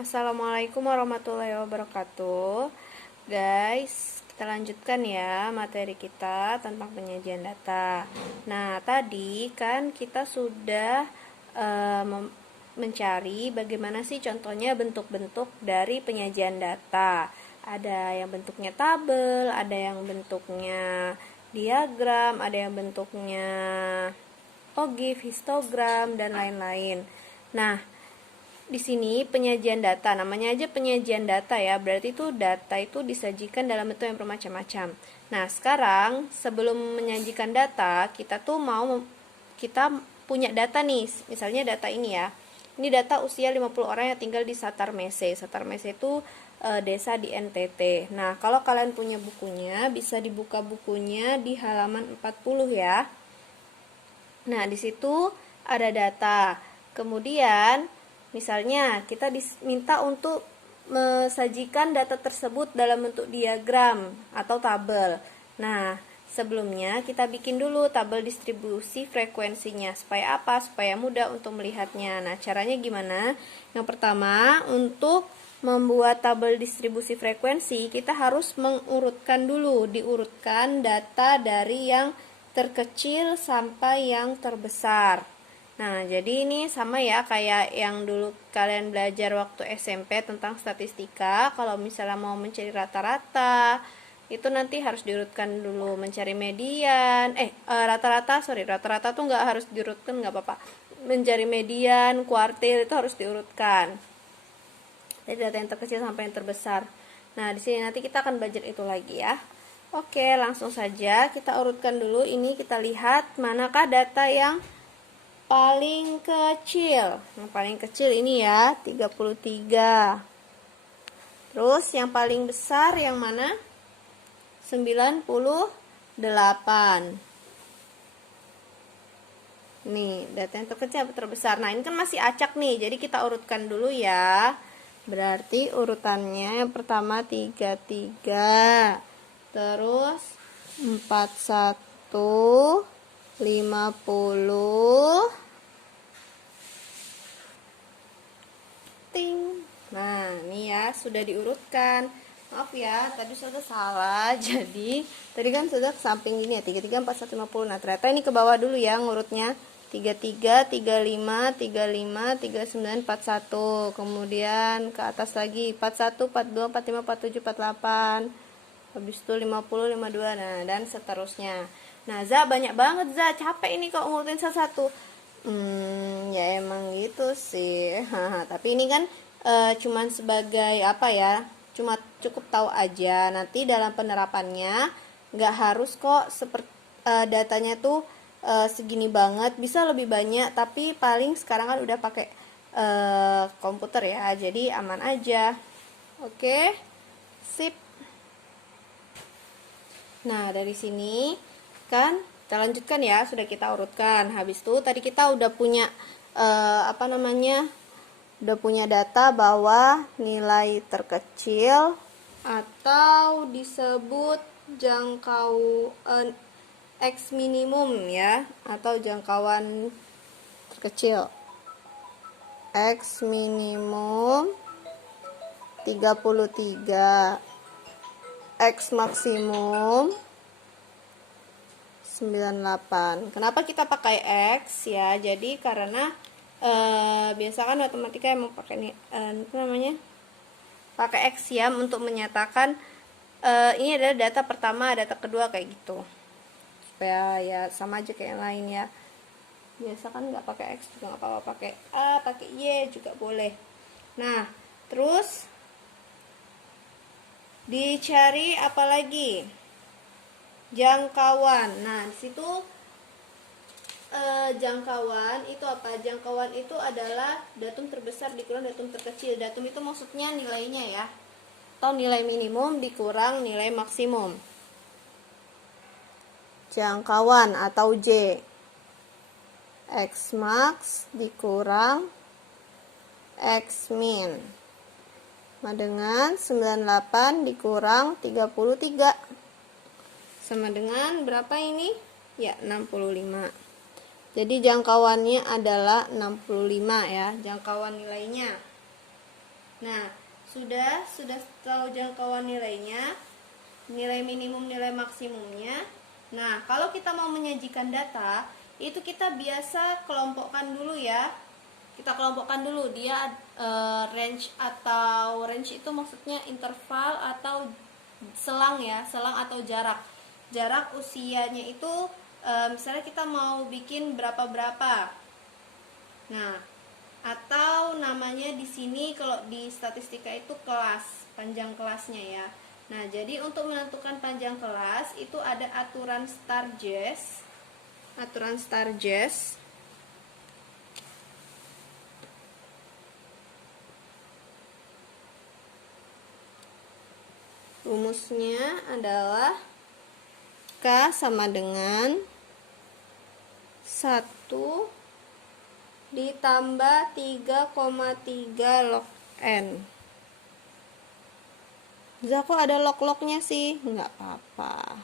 Assalamualaikum warahmatullahi wabarakatuh. Guys, kita lanjutkan ya materi kita tentang penyajian data. Nah, tadi kan kita sudah mencari bagaimana sih contohnya bentuk-bentuk dari penyajian data. Ada yang bentuknya tabel, ada yang bentuknya diagram, ada yang bentuknya OGIF, histogram, dan lain-lain. Nah, di sini penyajian data, namanya aja penyajian data ya, berarti itu data itu disajikan dalam bentuk yang bermacam-macam. Nah, sekarang sebelum menyajikan data, kita punya data nih, misalnya data ini ya. Ini data usia 50 orang yang tinggal di Satar Mese. Satar Mese itu desa di NTT. Nah, kalau kalian punya bukunya, bisa dibuka bukunya di halaman 40 ya. Nah, di situ ada data. Kemudian misalnya kita diminta untuk mensajikan data tersebut dalam bentuk diagram atau tabel. Nah, sebelumnya kita bikin dulu tabel distribusi frekuensinya. Supaya apa? Supaya mudah untuk melihatnya. Nah, caranya gimana? Yang pertama, untuk membuat tabel distribusi frekuensi, kita harus mengurutkan dulu. Diurutkan data dari yang terkecil sampai yang terbesar. Nah, jadi ini sama ya kayak yang dulu kalian belajar waktu SMP tentang statistika. Kalau misalnya mau mencari rata-rata, itu nanti harus diurutkan dulu. Mencari median, rata-rata tuh nggak harus diurutkan, nggak apa-apa. Mencari median, kuartil itu harus diurutkan. Jadi data yang terkecil sampai yang terbesar. Nah, di sini nanti kita akan belajar itu lagi ya. Oke, langsung saja kita urutkan dulu. Ini kita lihat manakah data yang paling kecil. Yang paling kecil ini ya, 33. Terus yang paling besar yang mana? 98. Nih, data yang terkecil atau terbesar. Nah, ini kan masih acak nih. Jadi kita urutkan dulu ya. Berarti urutannya yang pertama 33. Terus 41, 50, ting. Nah, ini ya sudah diurutkan. Maaf ya, tadi sudah salah. Jadi, tadi kan sudah ke samping gini ya, 33, 41, 50. Nah, ternyata ini ke bawah dulu ya ngurutnya. 33, 35, 35, 39, 41. Kemudian ke atas lagi 41, 42, 45, 47, 48. Habis itu 50, 52. Nah, dan seterusnya. Nah, Za banyak banget, Za. Capek ini kok ngurutin satu-satu. Ya emang gitu sih. Tapi ini kan cuman sebagai apa ya? Cuma cukup tahu aja. Nanti dalam penerapannya nggak harus kok seperti datanya tuh segini banget. Bisa lebih banyak. Tapi paling sekarang kan udah pakai komputer ya. Jadi aman aja. Oke, sip. Nah, dari sini kan kita lanjutkan ya, sudah kita urutkan. Habis itu tadi kita udah punya udah punya data bahwa nilai terkecil atau disebut X minimum ya, atau jangkauan terkecil. X minimum 33, X maksimum 98. Kenapa kita pakai X ya? Jadi karena biasa kan matematika emang pakai pakai X ya untuk menyatakan ini adalah data pertama, data kedua kayak gitu. Supaya ya sama aja kayak yang lain ya. Biasa kan nggak pakai X juga nggak apa-apa, pakai A, pakai Y juga boleh. Nah, terus dicari apa lagi? Jangkauan. Nah, di situ jangkauan itu apa? Jangkauan itu adalah datum terbesar dikurang datum terkecil. Datum itu maksudnya nilainya ya. Atau nilai minimum dikurang nilai maksimum. Jangkauan atau J. X max dikurang X min. Sama dengan 98 dikurang 33. Sama dengan berapa ini? Ya, 65. Jadi jangkauannya adalah 65 ya, jangkauan nilainya. Nah, sudah tahu jangkauan nilainya, nilai minimum, nilai maksimumnya. Nah, kalau kita mau menyajikan data, itu kita biasa kelompokkan dulu ya. Kita kelompokkan dulu dia range, atau range itu maksudnya interval atau selang ya, selang atau jarak. Jarak usianya itu misalnya kita mau bikin berapa. Nah, atau namanya di sini kalau di statistika itu kelas, panjang kelasnya ya. Nah, jadi untuk menentukan panjang kelas itu ada aturan Sturges. Aturan Sturges. Rumusnya adalah K sama dengan 1 ditambah 3,3 log N. Kok ada log-lognya sih? Nggak apa-apa.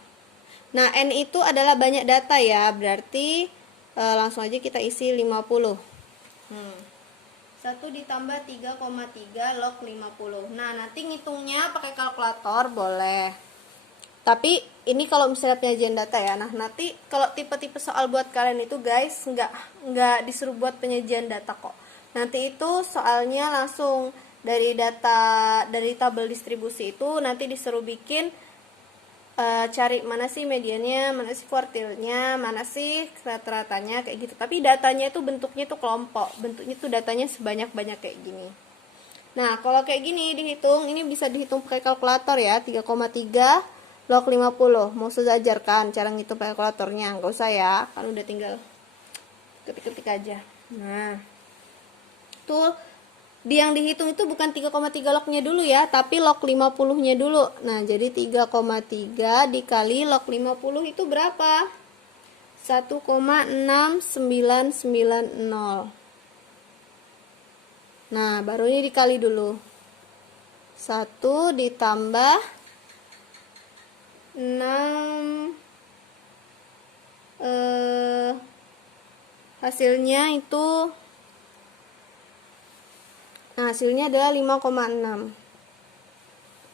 Nah, N itu adalah banyak data ya, berarti langsung aja kita isi 50. 1 ditambah 3,3 log 50. Nah, nanti ngitungnya pakai kalkulator boleh. Tapi ini kalau misalnya penyajian data ya. Nah, nanti kalau tipe-tipe soal buat kalian itu guys, nggak disuruh buat penyajian data kok. Nanti itu soalnya langsung dari data, dari tabel distribusi itu nanti disuruh bikin cari mana sih mediannya, mana sih kuartilnya, mana sih rata-ratanya, kayak gitu. Tapi datanya itu bentuknya itu kelompok, bentuknya itu datanya sebanyak-banyak kayak gini. Nah, kalau kayak gini dihitung, ini bisa dihitung pakai kalkulator ya, 3,3 log 50. Mau saya ajarkan cara ngitung pakai kalkulatornya, nggak usah ya, kan udah tinggal ketik-ketik aja. Nah, tuh yang dihitung itu bukan 3,3 lognya dulu ya, tapi log 50-nya dulu. Nah, jadi 3,3 dikali log 50 itu berapa? 1,6990. Nah, baru ini dikali dulu. 1 ditambah 6, hasilnya itu, nah, hasilnya adalah 5,6.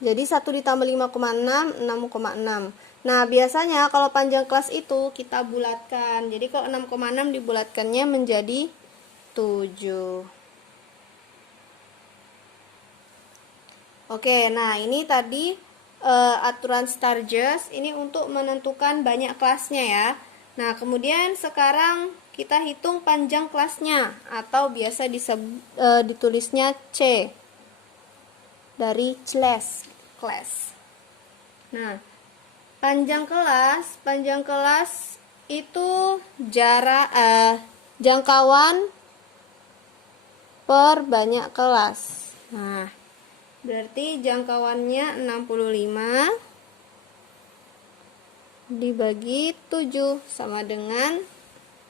Jadi 1 ditambah 5,6, 6,6. Nah, biasanya kalau panjang kelas itu kita bulatkan. Jadi kalau 6,6 dibulatkannya menjadi 7. Oke, nah ini tadi aturan Sturges ini untuk menentukan banyak kelasnya ya. Nah, kemudian sekarang kita hitung panjang kelasnya, atau biasa ditulisnya C dari class. Nah, panjang kelas itu jarak jangkauan per banyak kelas. Nah, berarti jangkauannya 65 dibagi 7 sama dengan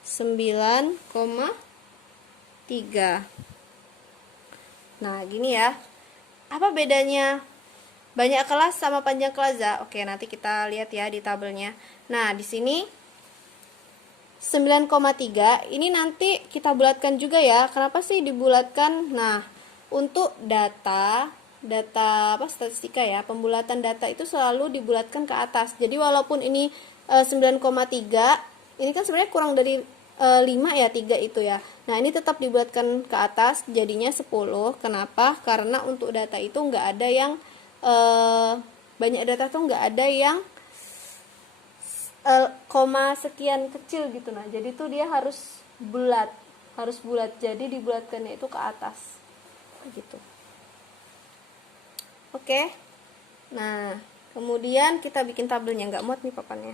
9,3. Nah, gini ya. Apa bedanya banyak kelas sama panjang kelas ya? Oke, nanti kita lihat ya di tabelnya. Nah, di sini 9,3 ini nanti kita bulatkan juga ya. Kenapa sih dibulatkan? Nah, untuk data apa, statistika ya, pembulatan data itu selalu dibulatkan ke atas. Jadi walaupun ini 9,3, ini kan sebenarnya kurang dari 5 ya, 3 itu ya. Nah, ini tetap dibuatkan ke atas, jadinya 10. Kenapa? Karena untuk data itu nggak ada yang banyak data tuh nggak ada yang koma sekian kecil gitu. Nah, jadi tuh dia harus bulat, jadi dibulatkannya itu ke atas gitu. Oke. Nah, kemudian kita bikin tabelnya, nggak muat nih papannya.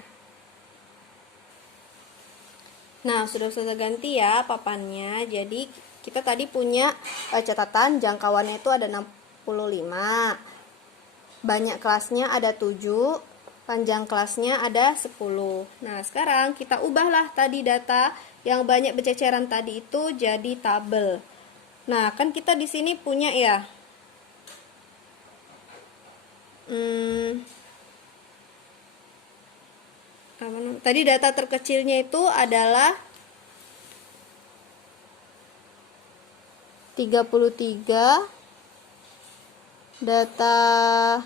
Nah, sudah ganti ya papannya. Jadi kita tadi punya catatan jangkauannya itu ada 65. Banyak kelasnya ada 7, panjang kelasnya ada 10. Nah, sekarang kita ubahlah tadi data yang banyak berceceran tadi itu jadi tabel. Nah, kan kita di sini punya ya. Tadi data terkecilnya itu adalah 33 data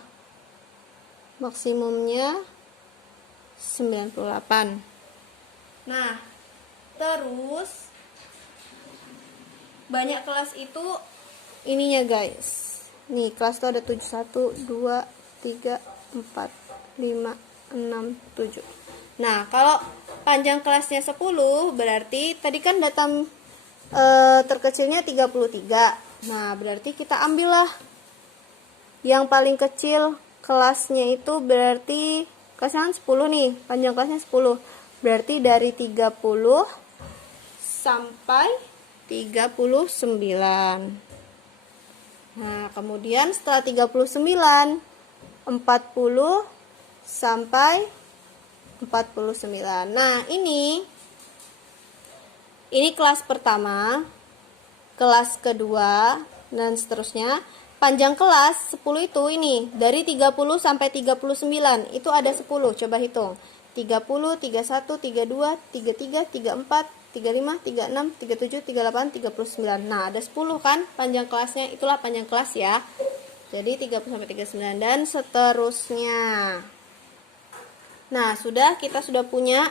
maksimumnya 98. Nah, terus banyak kelas itu ininya guys. Nih, kelas itu ada 7, 1, 2, 3, 4, 5, 6, 7. Nah, kalau panjang kelasnya 10, berarti tadi kan data terkecilnya 33. Nah, berarti kita ambillah yang paling kecil kelasnya itu, berarti kelasnya 10 nih, panjang kelasnya 10. Berarti dari 30 sampai 39. Nah, kemudian setelah 39, 40 sampai 49. Nah, ini kelas pertama, kelas kedua, dan seterusnya. Panjang kelas 10 itu ini dari 30 sampai 39. Itu ada 10. Coba hitung. 30, 31, 32, 33, 34, 35, 36, 37, 38, 39. Nah, ada 10 kan panjang kelasnya. Itulah panjang kelas ya. Jadi 30 sampai 39 dan seterusnya. Nah, kita sudah punya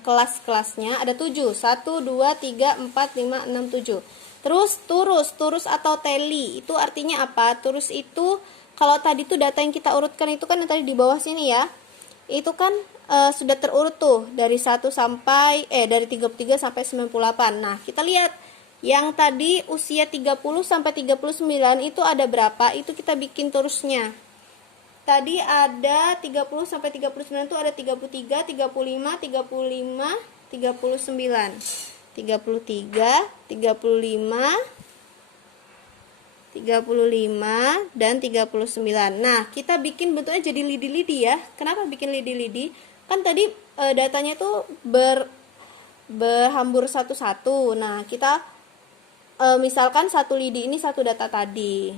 kelas-kelasnya. Ada 7. 1, 2, 3, 4, 5, 6, 7. Terus turus atau teli itu artinya apa? Turus itu kalau tadi tuh data yang kita urutkan itu kan yang tadi di bawah sini ya. Itu kan sudah terurut tuh dari 1 sampai dari 33 sampai 98. Nah, kita lihat yang tadi usia 30 sampai 39 itu ada berapa? Itu kita bikin turusnya. Tadi ada 30 sampai 39 itu ada 33, 35, 35, 39. 33, 35, 35, dan 39. Nah, kita bikin bentuknya jadi lidi-lidi ya. Kenapa bikin lidi-lidi? Kan tadi datanya tuh berhambur satu-satu. Nah, kita misalkan satu lidi ini satu data tadi.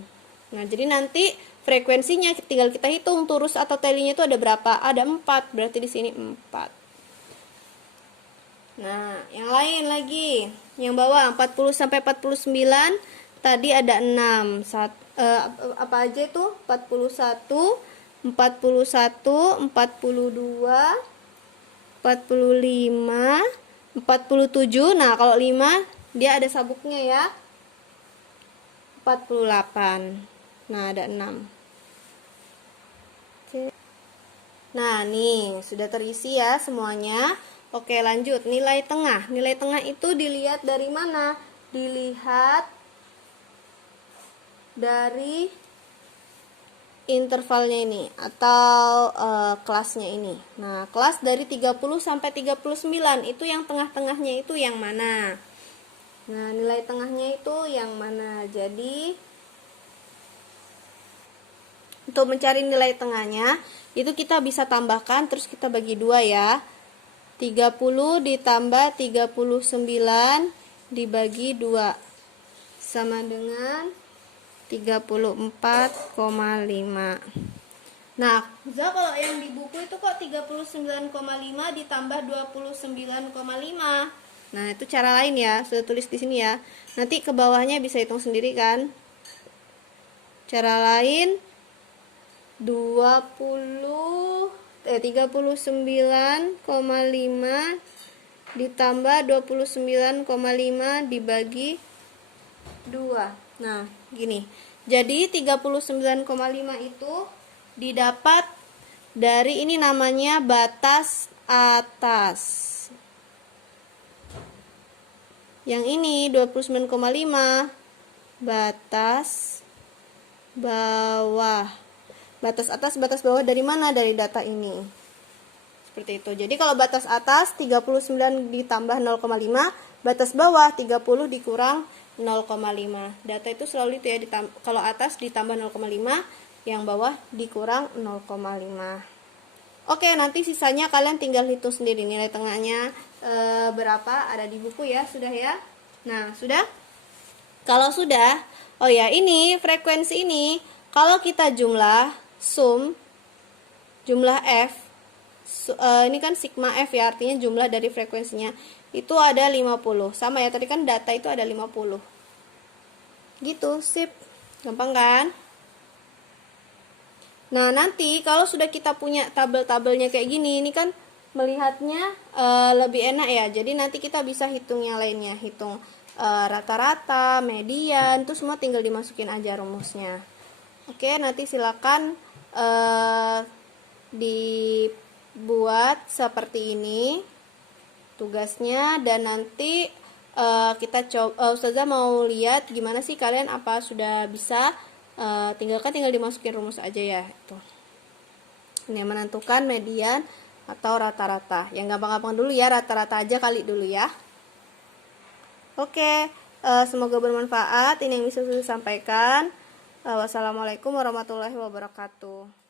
Nah, jadi nanti frekuensinya tinggal kita hitung turus atau telinya itu ada berapa? Ada 4, berarti di sini 4. Nah, yang lain lagi. Yang bawah 40 sampai 49 tadi ada 6. Apa aja itu? 41, 41, 42, 45, 47. Nah, kalau 5 dia ada sabuknya ya. 48. Nah, ada 6. Nah, nih sudah terisi ya semuanya. Oke, lanjut. Nilai tengah. Nilai tengah itu dilihat dari mana? Dilihat dari intervalnya ini atau kelasnya ini. Nah, kelas dari 30 sampai 39 itu yang tengah-tengahnya itu yang mana? Nah, nilai tengahnya itu yang mana? Jadi untuk mencari nilai tengahnya itu kita bisa tambahkan terus kita bagi 2 ya. 30 ditambah 39 dibagi 2 sama dengan 34,5. Nah, kalau yang di buku itu kok 39,5 ditambah 29,5. Nah, itu cara lain ya, sudah tulis di sini ya. Nanti ke bawahnya bisa hitung sendiri kan. Cara lain 39,5 ditambah 29,5 dibagi 2. Nah, gini. Jadi 39,5 itu didapat dari ini namanya batas atas. Yang ini 29,5 batas bawah. Batas atas, batas bawah dari mana? Dari data ini. Seperti itu. Jadi kalau batas atas 39 ditambah 0,5, batas bawah 30 dikurang 0,5. Data itu selalu itu ya, kalau atas ditambah 0,5, yang bawah dikurang 0,5. Oke, nanti sisanya kalian tinggal hitung sendiri nilai tengahnya berapa, ada di buku ya, sudah ya. Nah, sudah? Kalau sudah, oh ya, ini frekuensi ini kalau kita sum jumlah F, ini kan sigma F ya, artinya jumlah dari frekuensinya itu ada 50. Sama ya, tadi kan data itu ada 50. Gitu, sip. Gampang kan? Nah, nanti kalau sudah kita punya tabel-tabelnya kayak gini, ini kan melihatnya lebih enak ya. Jadi nanti kita bisa hitung yang lainnya, hitung rata-rata, median, itu semua tinggal dimasukin aja rumusnya. Oke, nanti silakan dibuat seperti ini tugasnya, dan nanti kita coba, Ustazah mau lihat gimana sih kalian, apa sudah bisa. Tinggal dimasukin rumus aja ya. Itu ini yang menentukan median atau rata-rata. Yang gampang-gampang dulu ya, rata-rata aja kali dulu ya. Oke, semoga bermanfaat. Ini yang bisa saya sampaikan. Wassalamualaikum warahmatullahi wabarakatuh.